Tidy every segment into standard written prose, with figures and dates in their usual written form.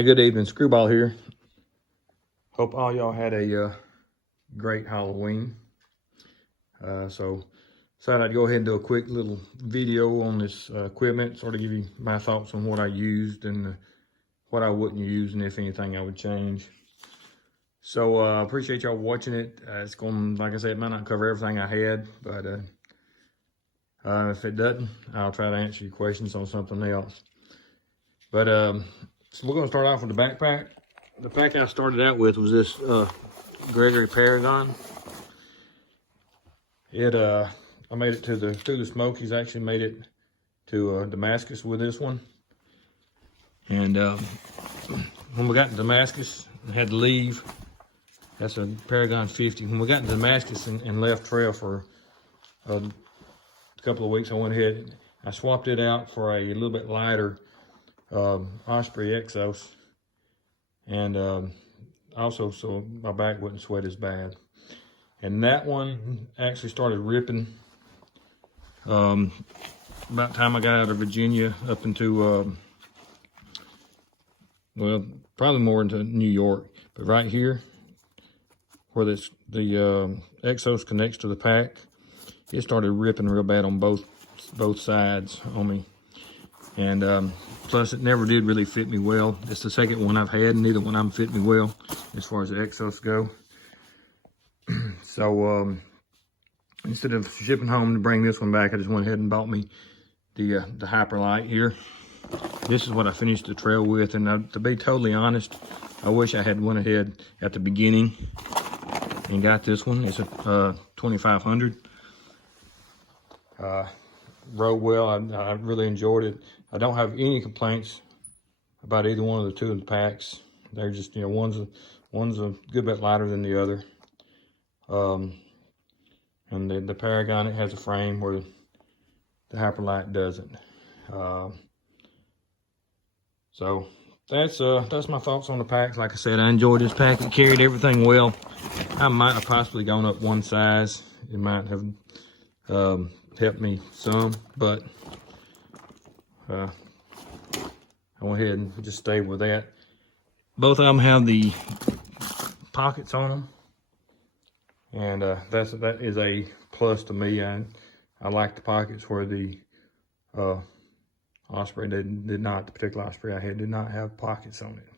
Good evening, Screwball here. Hope all y'all had a great Halloween. So decided I'd go ahead and do a quick little video on this equipment, sort of give you my thoughts on what I used and what I wouldn't use, and if anything I would change. So I appreciate y'all watching it. It's going, like I said, it might not cover everything I had, but if it doesn't, I'll try to answer your questions on something else. But so we're going to start off with the backpack. The pack I started out with was this Gregory Paragon. I made it through the Smokies. I actually made it to Damascus with this one. And when we got to Damascus, I had to leave. That's a Paragon 50. When we got to Damascus and left trail for a couple of weeks, I went ahead. I swapped it out for a little bit lighter Osprey Exos, and also so my back wouldn't sweat as bad. And that one actually started ripping about the time I got out of Virginia up into well, probably more into New York. But right here where the Exos connects to the pack, it started ripping real bad on both sides on me. And plus, it never did really fit me well. It's the second one I've had, and neither one of them fit me well as far as the Exos go. So instead of shipping home to bring this one back, I just went ahead and bought me the Hyperlight here. This is what I finished the trail with, and to be totally honest, I wish I had went ahead at the beginning and got this one. It's a 2500. Rode well. I really enjoyed it. I don't have any complaints about either one of the two of the packs. They're just, one's a good bit lighter than the other. And the Paragon, it has a frame where the Hyperlight doesn't. So that's my thoughts on the packs. Like I said, I enjoyed this pack. It carried everything well. I might have possibly gone up one size. It might have helped me some, but I went ahead and just stayed with that. Both of them have the pockets on them, and that is a plus to me. I like the pockets where the Osprey did not. The particular Osprey I had did not have pockets on it.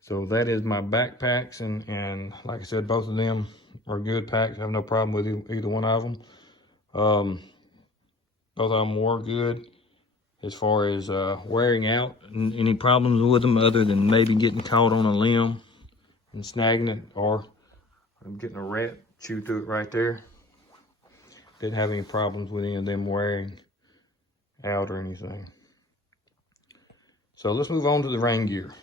So that is my backpacks, and like I said, both of them are good packs. I have no problem with either one of them. Both of them were good as far as wearing out. Any problems with them other than maybe getting caught on a limb and snagging it, or getting a rat chew through it right there. Didn't have any problems with any of them wearing out or anything. So let's move on to the rain gear.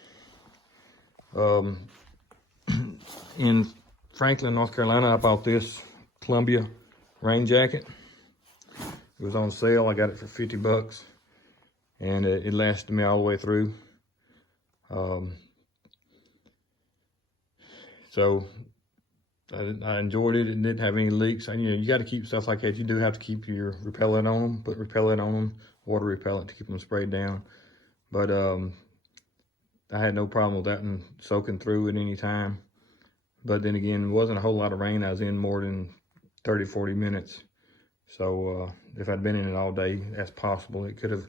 In Franklin, North Carolina, I bought this Columbia rain jacket. It was on sale. I got it for 50 bucks, and it lasted me all the way through. So I enjoyed it. It didn't have any leaks. You got to keep stuff like that. You do have to keep your repellent on them, put repellent on them, water repellent to keep them sprayed down. But I had no problem with that and soaking through at any time. But then again, it wasn't a whole lot of rain. I was in more than 30, 40 minutes. So if I'd been in it all day, that's possible. It could have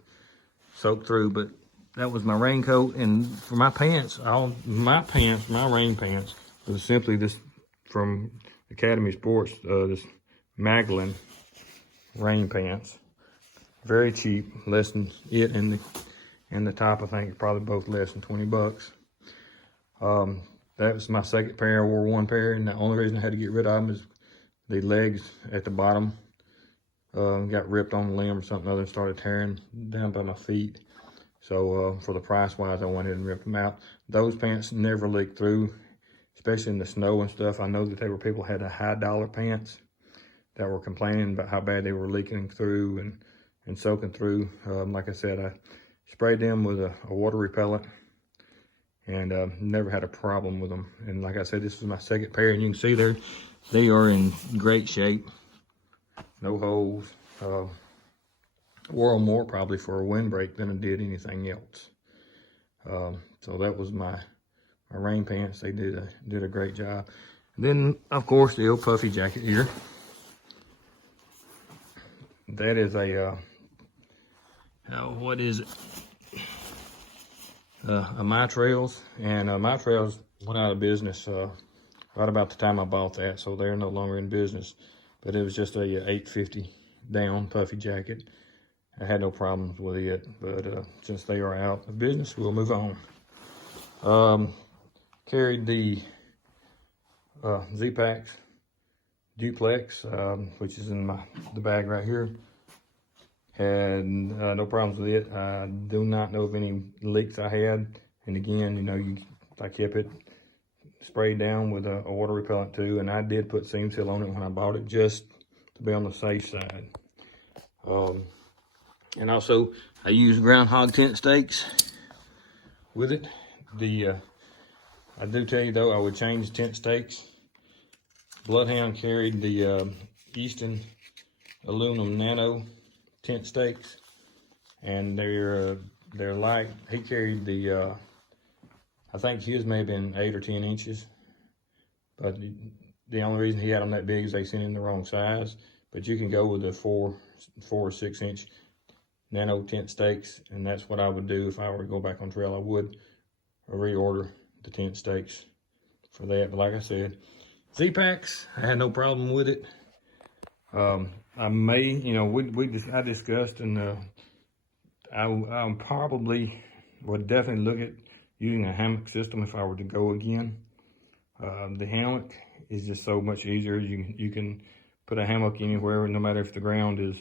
soaked through, but that was my raincoat. And for my pants, my rain pants, was simply this from Academy Sports, this Magdalene rain pants. Very cheap, less than it and the top, I think, probably both less than 20 bucks. That was my second pair. I wore one pair, and the only reason I had to get rid of them is the legs at the bottom got ripped on the limb or something other and started tearing down by my feet. So for the price wise, I went ahead and ripped them out. Those pants never leaked through, especially in the snow and stuff. I know that there were people who had high dollar pants that were complaining about how bad they were leaking through and soaking through. Like I said, I sprayed them with a water repellent, and never had a problem with them. And like I said, this was my second pair, and you can see they are in great shape. No holes. Wore them more probably for a windbreak than I did anything else. So that was my rain pants. They did a great job. And then of course the old puffy jacket here. That is a what is it? A My Trails, and My Trails went out of business right about the time I bought that, so they're no longer in business. But it was just a $8.50 down puffy jacket. I had no problems with it, but since they are out of business, we'll move on. Carried the Z-Packs Duplex, which is in the bag right here. Had no problems with it. I do not know of any leaks I had. And again, you know, I kept it sprayed down with a water repellent too. And I did put seam seal on it when I bought it, just to be on the safe side. And also, I used groundhog tent stakes with it. I do tell you though, I would change tent stakes. Bloodhound carried the Easton aluminum nano tent stakes, and they're light. He carried the I think his may have been 8 or 10 inches, but the only reason he had them that big is they sent in the wrong size. But you can go with the 4 or 6 inch nano tent stakes, and that's what I would do if I were to go back on trail. I would reorder the tent stakes for that. But like I said, Z-Packs, I had no problem with it. I may, you know, I discussed, and I probably would definitely look at using a hammock system if I were to go again. The hammock is just so much easier. You can put a hammock anywhere, no matter if the ground is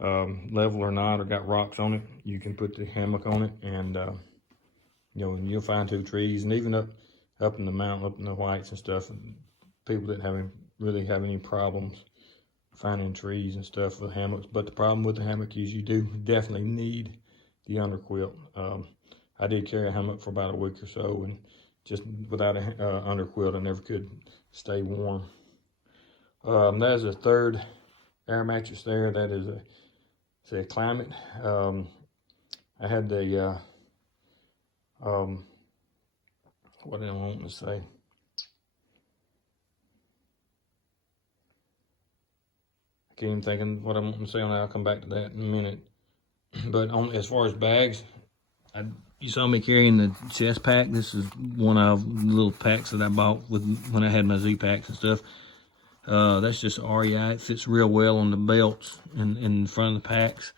level or not, or got rocks on it. You can put the hammock on it, and you know, you'll find 2 trees, and even up in the mountain, up in the whites and stuff. People that haven't really have any problems finding trees and stuff with hammocks. But the problem with the hammock is you do definitely need the underquilt. I did carry a hammock for about a week or so, and just without a underquilt, I never could stay warm. That is a third air mattress there. That is a Climate. I had the what did I want to say? I can't even think of what I want to say on that. I'll come back to that in a minute. But as far as bags, you saw me carrying the chest pack. This is one of the little packs that I bought when I had my Z-Packs and stuff. That's just REI. It fits real well on the belts in front of the packs.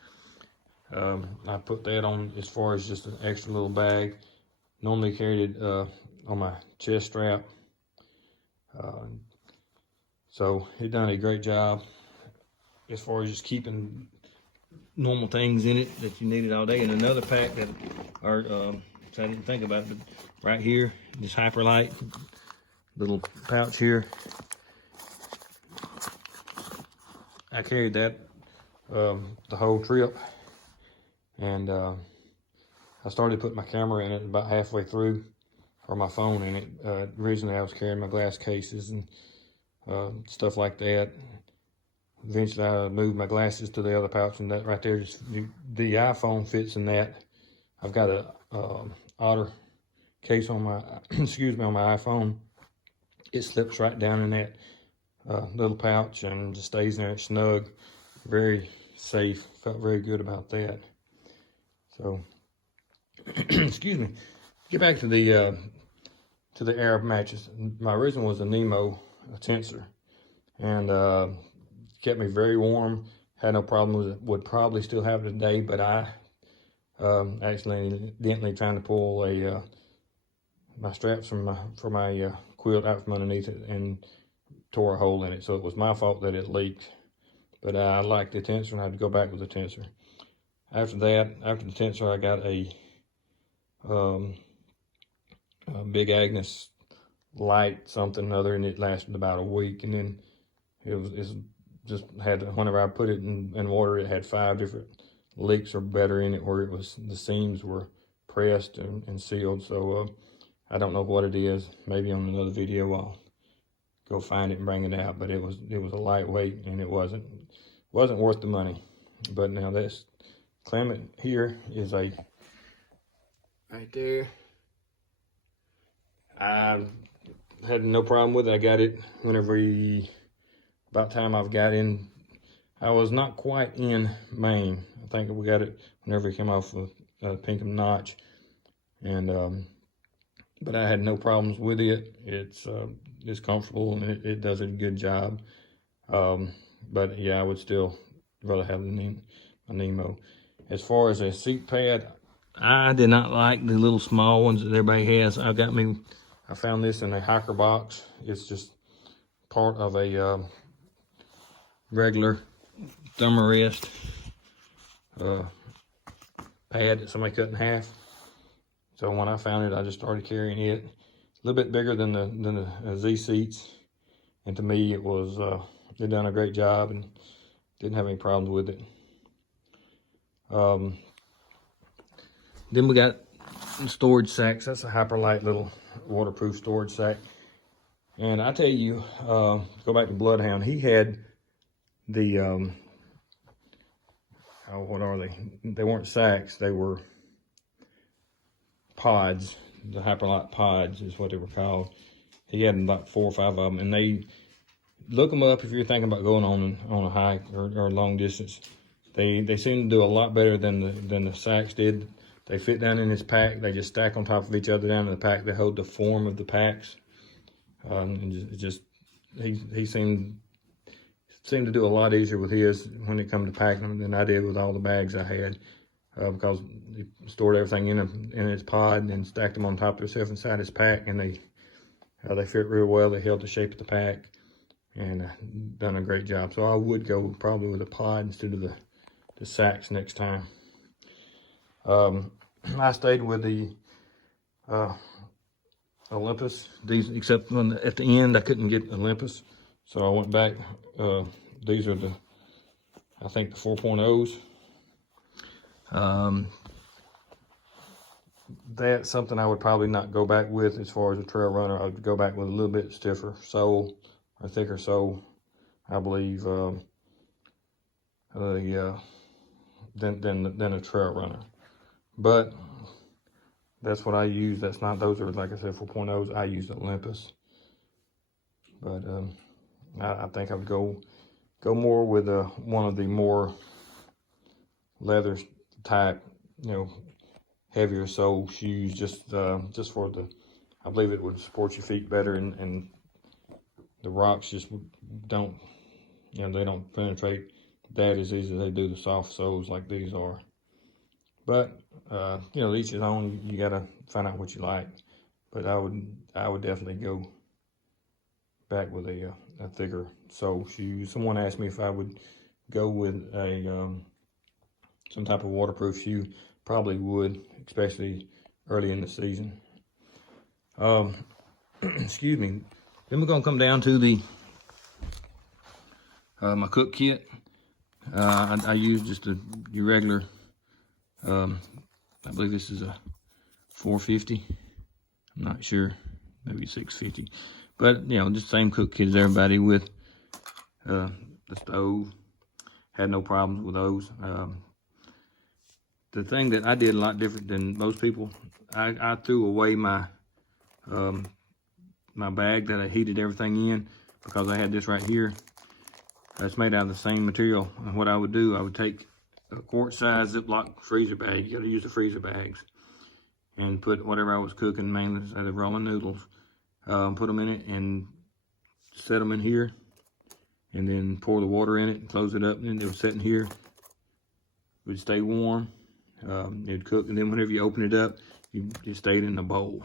I put that on as far as just an extra little bag. Normally carried it on my chest strap. So it done a great job as far as just keeping normal things in it that you needed all day. And another pack that so I didn't think about it, but right here, this Hyperlight little pouch here. I carried that the whole trip, and I started putting my camera in it about halfway through, or my phone in it. Originally I was carrying my glass cases and stuff like that. Eventually I moved my glasses to the other pouch, and that right there, the iPhone fits in that. I've got a Otter case on my, excuse me, on my iPhone. It slips right down in that little pouch and just stays in there snug. Very safe, felt very good about that. So, excuse me. Get back to the Arab mattress. My original was a Nemo, a tensor, and kept me very warm. Had no problem with it. Would probably still have it today, but I accidentally trying to pull my straps for my quilt out from underneath it and tore a hole in it. So it was my fault that it leaked. But I liked the tensor, and I had to go back with the tensor. After that, after the tensor, I got a Big Agnes light something other, and it lasted about a week. And then it's just had, whenever I put it in water, it had 5 different leaks or better in it, where it was, the seams were pressed and sealed. So I don't know what it is. Maybe on another video I'll go find it and bring it out. But it was a lightweight, and it wasn't worth the money. But now this Climate here is right there. I had no problem with it. I got it about time I've got in. I was not quite in Maine. I think we got it whenever it came off of Pinkham Notch, and but I had no problems with it. It's comfortable and it does a good job. But yeah, I would still rather have the Nemo. As far as a seat pad, I did not like the little small ones that everybody has. I found this in a hiker box. It's just part of a regular thumb rest pad that somebody cut in half. So when I found it, I just started carrying it. A little bit bigger than the Z seats, and to me, it was they done a great job and didn't have any problems with it. Then we got storage sacks. That's a Hyperlite little waterproof storage sack. And I tell you, go back to Bloodhound. He had the what are they? They weren't sacks. They were pods. The Hyperlite pods is what they were called. He had about 4 or 5 of them, and they look them up if you're thinking about going on a hike or long distance. They seem to do a lot better than the sacks did. They fit down in this pack. They just stack on top of each other down in the pack. They hold the form of the packs. And he seemed to do a lot easier with his when it comes to packing them than I did with all the bags I had, because he stored everything in his pod and then stacked them on top of himself inside his pack, and they fit real well. They held the shape of the pack and done a great job. So I would go probably with a pod instead of the sacks next time. I stayed with the Olympus. These, except at the end I couldn't get Olympus, so I went back. These are I think the 4.0s. That's something I would probably not go back with as far as a trail runner. I would go back with a little bit stiffer sole, or thicker sole, I believe, than a trail runner. But that's what I use. Those are, like I said, 4.0s. I use the Olympus. But I think I would go more with one of the more leather type, heavier sole shoes, just for I believe it would support your feet better, and the rocks just don't, they don't penetrate that as easy as they do the soft soles like these are. But each his own. You gotta find out what you like. But I would definitely go back with a thicker sole shoe. Someone asked me if I would go with some type of waterproof shoe. Probably would, especially early in the season. Excuse me. Then we're gonna come down to the my cook kit. I use just your regular. I believe this is a 450. I'm not sure, maybe 650. But just the same cook kit as everybody with the stove. Had no problems with those. The thing that I did a lot different than most people, I threw away my my bag that I heated everything in, because I had this right here. It's made out of the same material. And what I would do, I would take a quart-size Ziploc freezer bag. You got to use the freezer bags, and put whatever I was cooking, mainly out of ramen noodles. Put them in it and set them in here, and then pour the water in it and close it up, and then they would set in here. It would stay warm. It'd cook, and then whenever you open it up, it stayed in the bowl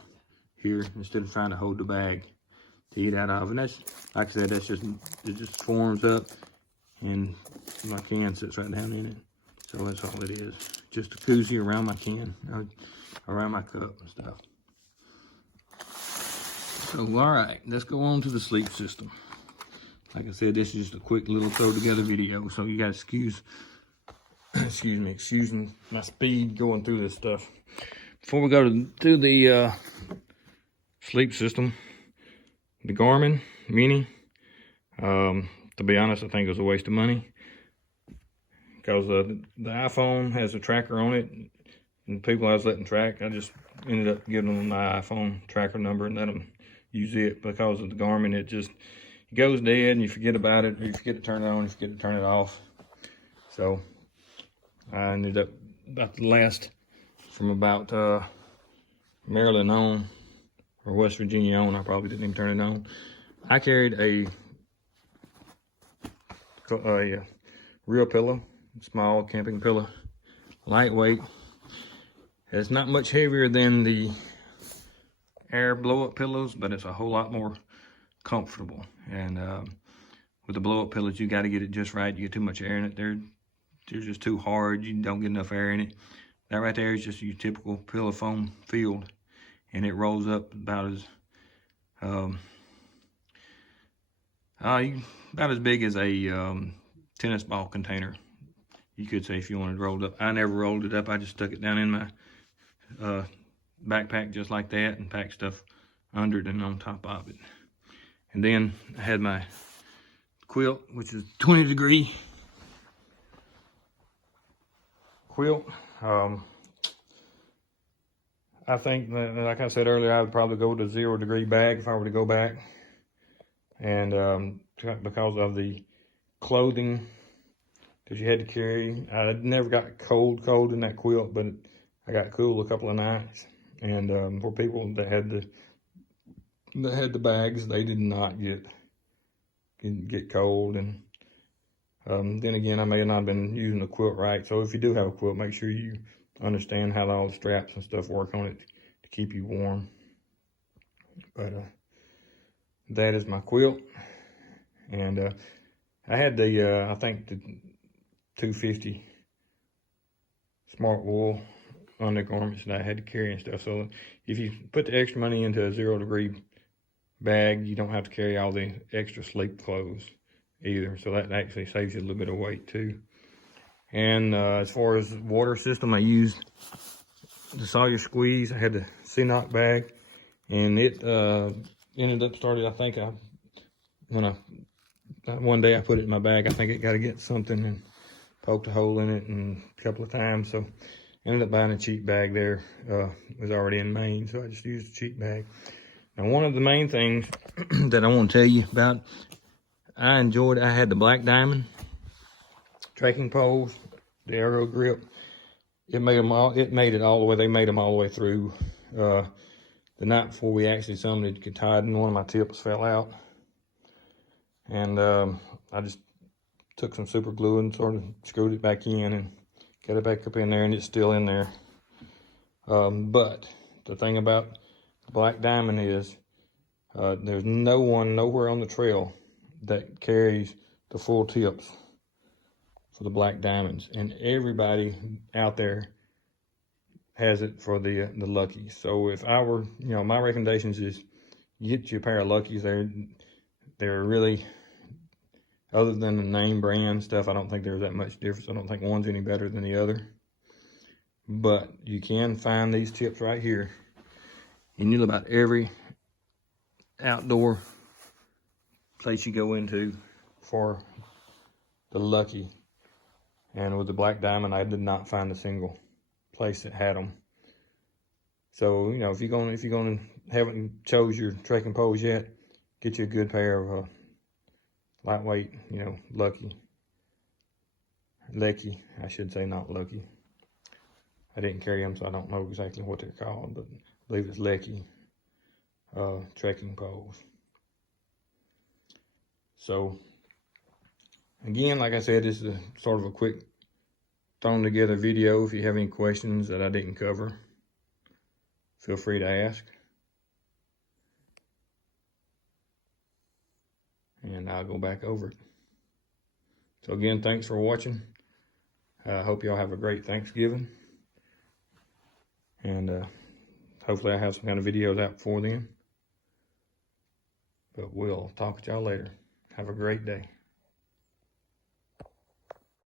here instead of trying to hold the bag to eat out of. And that's, like I said, it just forms up, and my can sits right down in it. So that's all it is. Just a koozie around my can, around my cup and stuff. So, all right, let's go on to the sleep system. Like I said, this is just a quick little throw together video, so you guys excuse my speed going through this stuff. Before we go to the sleep system, the Garmin Mini, to be honest, I think it was a waste of money, because the iPhone has a tracker on it And the people I was letting track, I just ended up giving them my iPhone tracker number and let them use it. Because of the Garmin, it goes dead and you forget about it, or you forget to turn it on, you forget to turn it off. So I ended up about the last from about Maryland on, or West Virginia on, I probably didn't even turn it on. I carried a real pillow, small camping pillow, lightweight. It's not much heavier than the air blow-up pillows, but it's a whole lot more comfortable. And with the blow-up pillows, you got to get it just right. You get too much air in it, they're just too hard. You don't get enough air in it. That right there is just your typical pillow foam field, and it rolls up about as about as big as a tennis ball container, you could say, if you wanted it rolled up. I never rolled it up. I just stuck it down in my backpack just like that and packed stuff under it and on top of it. And then I had my quilt, which is 20-degree quilt. I think, like I said earlier, I would probably go with a 0-degree bag if I were to go back. And because of the clothing that you had to carry, I never got cold in that quilt, but I got cool a couple of nights. And for people that had the bags, they did not get cold. And then again, I may not have been using the quilt right. So if you do have a quilt, make sure you understand how all the straps and stuff work on it to keep you warm. But that is my quilt. And I had the I think the 250 smart wool undergarments that I had to carry and stuff. So if you put the extra money into a 0-degree bag, you don't have to carry all the extra sleep clothes either. So that actually saves you a little bit of weight too. And as far as water system, I used the Sawyer Squeeze. I had the Knock bag, and it ended up started, I think one day I put it in my bag, I think it got against something and poked a hole in it and a couple of times. So ended up buying a cheap bag there. It was already in Maine, so I just used a cheap bag. Now, one of the main things that I want to tell you about, I had the Black Diamond trekking poles, the Aero Grip. It made it all the way. They made them all the way through. The night before we actually summited Katahdin, one of my tips fell out. And I just took some super glue and sort of screwed it back in and got it back up in there, and it's still in there. But the thing about the Black Diamond is there's no one nowhere on the trail that carries the full tips for the Black Diamonds, and everybody out there has it for the Luckies. So if I were, my recommendations is get you a pair of Luckies. They're really, other than the name brand stuff, I don't think there's that much difference. I don't think one's any better than the other. But you can find these tips right here in just about every outdoor place you go into for the Lucky. And with the Black Diamond, I did not find a single place that had them. So, if you're gonna haven't chose your trekking poles yet, get you a good pair of lightweight, Lucky, I should say, not Lucky. I didn't carry them, so I don't know exactly what they're called, but I believe it's Lecky trekking poles. So, again, like I said, this is sort of a quick thrown together video. If you have any questions that I didn't cover, feel free to ask. And I'll go back over it. So again, thanks for watching. I hope y'all have a great Thanksgiving. And hopefully I have some kind of videos out before then. But we'll talk with y'all later. Have a great day.